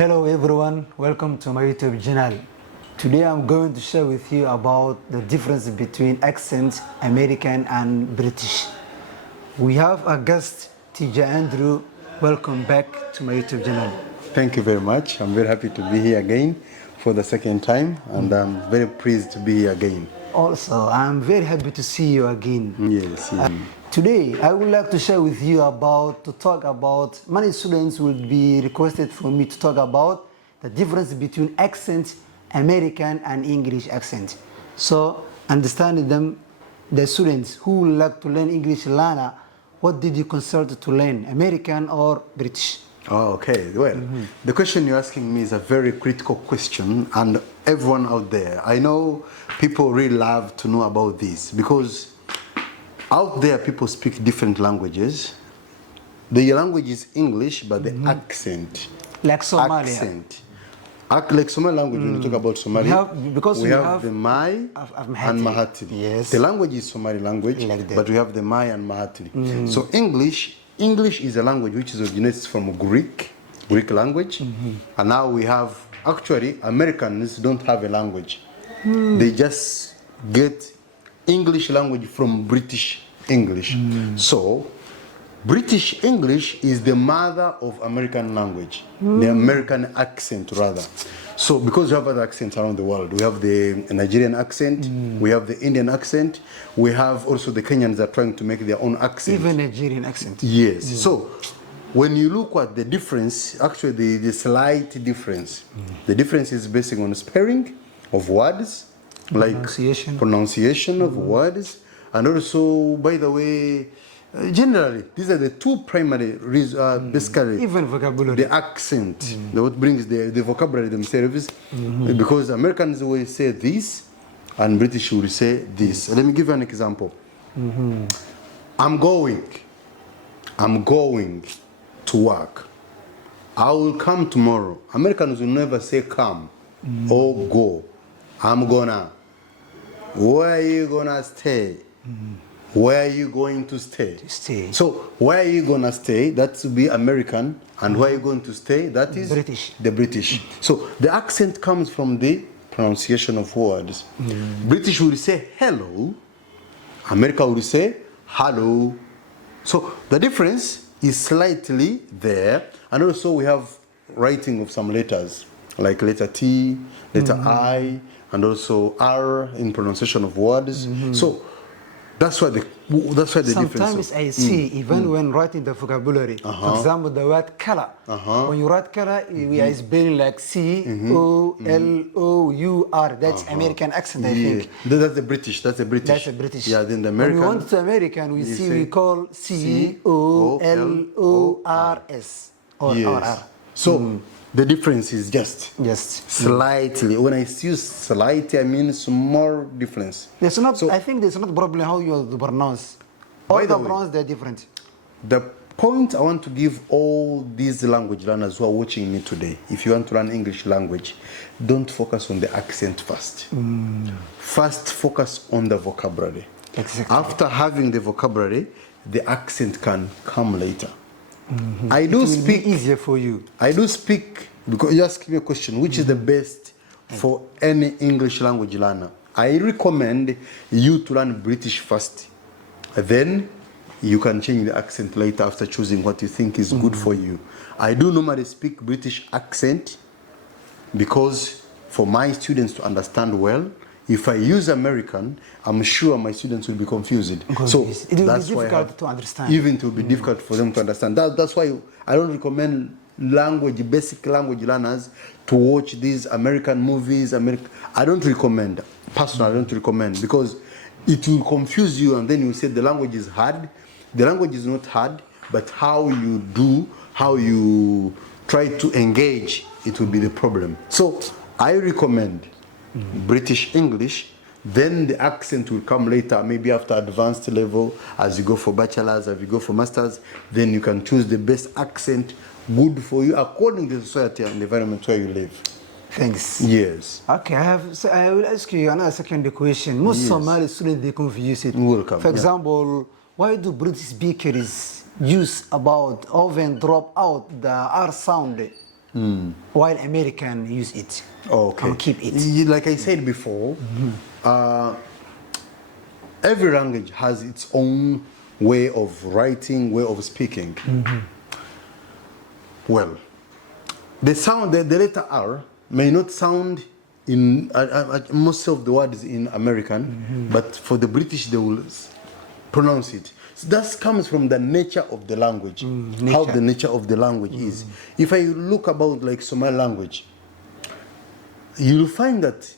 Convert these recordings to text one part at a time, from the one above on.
Hello everyone, welcome to my YouTube channel. Today I'm going to share with you about the difference between accents, American and British. We have a guest, TJ Andrew. Welcome back to my YouTube channel. Thank you very much. I'm very happy to be here again for the second time, and I'm very pleased to be here again. Also, I'm very happy to see you again. Yes. Today, I would like to share with you many students will be requested for me to talk about the difference between accent, American and English accent. So, understanding them, the students who would like to learn English, Lana, what did you consider to learn, American or British? Oh, okay. Well, the question you're asking me is a very critical question, and everyone out there, I know people really love to know about this because out there people speak different languages. The language is English, but the accent. Like Somalia. Accent. Like Somali language, when you talk about Somali, we have the Mai and Mahatri. Yes. The language is Somali language, Like that. but we have the Mai and Mahatri. So English is a language which originates from Greek language, and now we have, actually, Americans don't have a language. They just get English language from British English. So British English is the mother of American language, the American accent rather. So because we have other accents around the world, we have the Nigerian accent, we have the Indian accent, we have also the Kenyans that are trying to make their own accent. Even Nigerian accent. Yes. So when you look at the difference, actually the slight difference, the difference is based on spelling of words, like pronunciation of words, and also, by the way, generally, these are the two primary reasons, basically. Even vocabulary. The accent, what brings the vocabulary themselves, because Americans will say this, and British will say this. Let me give you an example. I'm going to work. I will come tomorrow. Americans will never say come or go. I'm gonna. Where are you gonna stay? Where are you going to stay? So where are you gonna stay? That would be American, and where are you going to stay? That is British. The British. So the accent comes from the pronunciation of words. British will say hello. America will say hello. So the difference is slightly there, and also we have writing of some letters like letter T, letter I, and also R in pronunciation of words. So that's why the difference. Sometimes I see, even when writing the vocabulary, for example, the word color. When you write color, we are spelling like C-O-L-O-U-R. That's American accent, I think. That's the British. That's a British. Yeah, then the American. When we want to American, we call C-O-L-O-R-S. Or R. So the difference is just slightly. When I use slightly, I mean small difference. There's not. I think there's not problem how you pronounce. All the pronouns they're different. The point I want to give all these language learners who are watching me today, if you want to learn English language, don't focus on the accent first. First, focus on the vocabulary. Exactly. After having the vocabulary, the accent can come later. I do It will speak. be easier for you. I do speak, because you ask me a question, which is the best for any English language learner? I recommend you to learn British first. Then you can change the accent later after choosing what you think is good for you. I do normally speak British accent because for my students to understand well, if I use American, I'm sure my students will be confused. So it will be difficult to understand. Even it will be difficult for them to understand. That's why I don't recommend basic language learners to watch these American movies. I don't recommend. Personally, I don't recommend, because it will confuse you, and then you say the language is hard. The language is not hard, but how you try to engage, it will be the problem. So I recommend British English, then the accent will come later, maybe after advanced level, as you go for bachelor's, as you go for master's, then you can choose the best accent good for you according to the society and the environment where you live. Thanks. Yes. Okay, I will ask you another second question. Most Somali students, they confuse it. Welcome. For example, why do British speakers use about often drop out the R sound while American use it. Okay. And keep it. Like I said before, every language has its own way of writing, way of speaking. Well, the sound, the letter R may not sound in most of the words in American, but for the British they will pronounce it. So that comes from the nature of the language, how the nature of the language is. If I look about like Somali language, you'll find that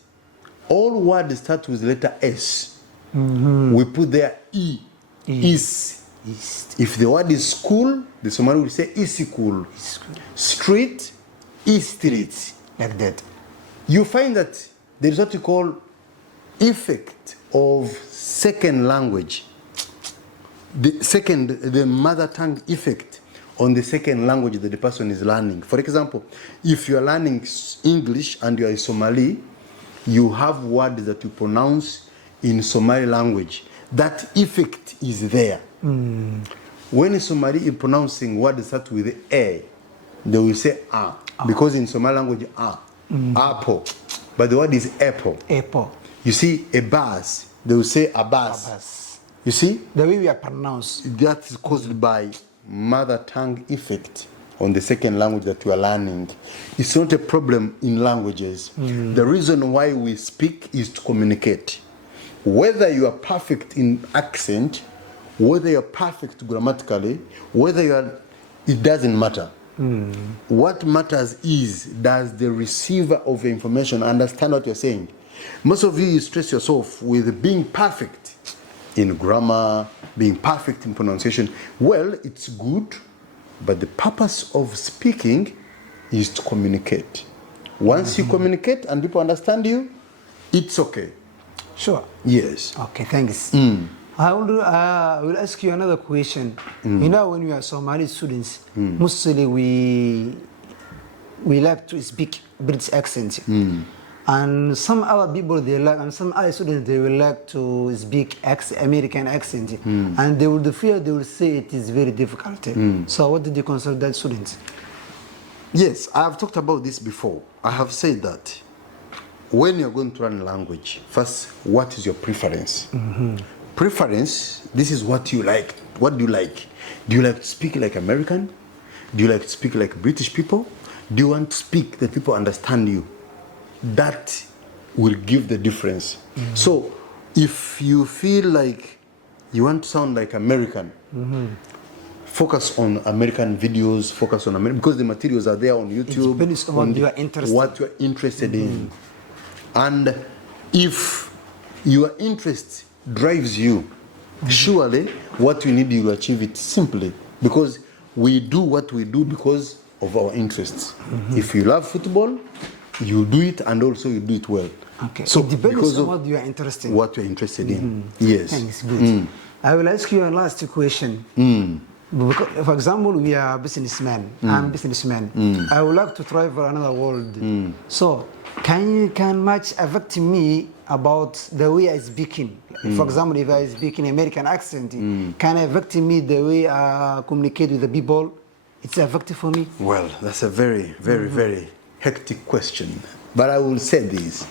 all words start with letter S. We put there E. Is. If the word is school, the Somali will say isikul. Street, is street. Like that. You find that there is what you call effect of second language. The mother tongue effect on the second language that the person is learning. For example, if you are learning English and you are a Somali, you have words that you pronounce in Somali language. That effect is there. When a Somali is pronouncing words that start with A, they will say A. Because in Somali language, A. Apple. But the word is apple. Apple. You see, a bus, they will say a bus. Abbas. You see? The way we are pronounced. That is caused by mother tongue effect on the second language that you are learning. It's not a problem in languages. The reason why we speak is to communicate. Whether you are perfect in accent, whether you're perfect grammatically, whether you are, it doesn't matter. What matters is, does the receiver of the information understand what you're saying? Most of you stress yourself with being perfect in grammar, being perfect in pronunciation. Well, it's good, but the purpose of speaking is to communicate. Once you communicate and people understand you, it's okay. Sure. Yes. Okay, thanks. I will ask you another question. You know, when we are Somali students, mostly we like to speak British accent. And some other people they like, and some other students they will like to speak American accent, and they will fear, they will say it is very difficult. So what did you consider that students? Yes, I have talked about this before. I have said that when you're going to learn a language, first, what is your preference? Preference, this is what you like. What do you like? Do you like to speak like American? Do you like to speak like British people? Do you want to speak that people understand you? That will give the difference. So if you feel like you want to sound like American, focus on American videos, focus on American, because the materials are there on YouTube. It depends on what you are interested. What you are interested in. And if your interest drives you, surely what you need, you achieve it simply. Because we do what we do because of our interests. If you love football, you do it, and also you do it well. Okay. So it depends because on of what you are interested in. what you're interested in. Yes. Thanks, good. I will ask you a last question. Because, for example, we are businessmen. I'm businessman. I would like to travel another world. So, can much affect me about the way I speaking? For example, if I speak in American accent, can affect me the way I communicate with the people? It's affected for me. Well, that's a very, very, very hectic question. But I will say this.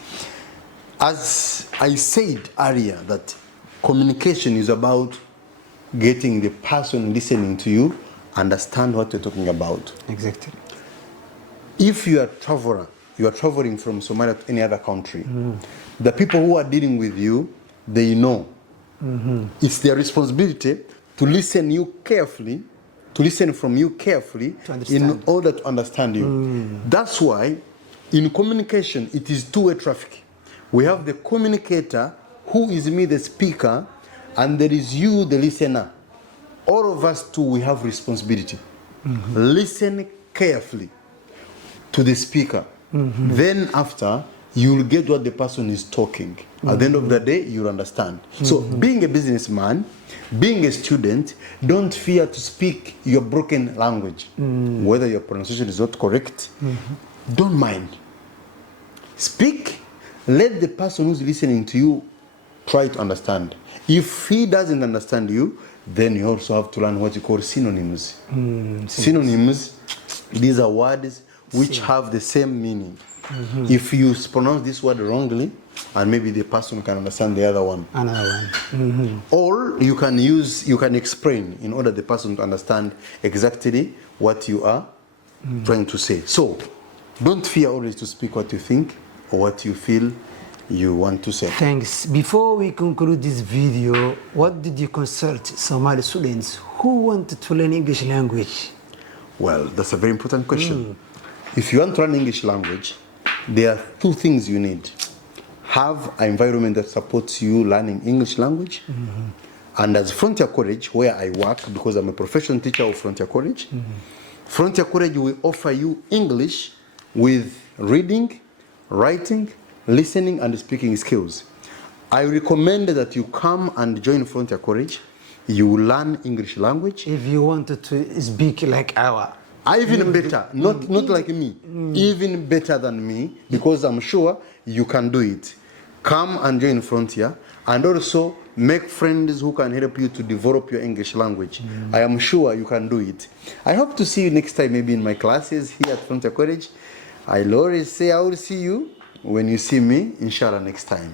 As I said earlier, that communication is about getting the person listening to you understand what you're talking about. Exactly. If you are a traveler, you are traveling from Somalia to any other country, the people who are dealing with you, they know. It's their responsibility to listen you carefully, to listen from you carefully in order to understand you. That's why in communication, it is two-way traffic. We have the communicator, who is me, the speaker, and there is you, the listener. All of us too, we have responsibility. Listen carefully to the speaker. Then after, you will get what the person is talking. At the end of the day, you'll understand. So being a businessman, being a student, don't fear to speak your broken language. Whether your pronunciation is not correct, don't mind. Speak, let the person who's listening to you try to understand. If he doesn't understand you, then you also have to learn what you call synonyms. Synonyms, these are words which have the same meaning. If you pronounce this word wrongly, and maybe the person can understand the other one. Another one. Or you can explain in order the person to understand exactly what you are trying to say. So don't fear always to speak what you think or what you feel you want to say. Thanks. Before we conclude this video, what did you consult Somali students who wanted to learn English language? Well, that's a very important question. If you want to learn English language, there are two things you need. Have an environment that supports you learning English language. And as Frontier College, where I work, because I'm a professional teacher of Frontier College, Frontier College will offer you English with reading, writing, listening, and speaking skills. I recommend that you come and join Frontier College. You will learn English language. If you wanted to speak like our. Even better, not like me, even better than me, because I'm sure you can do it. Come and join Frontier, and also make friends who can help you to develop your English language. I am sure you can do it. I hope to see you next time, maybe in my classes here at Frontier College. I'll always say I will see you when you see me, inshallah, next time.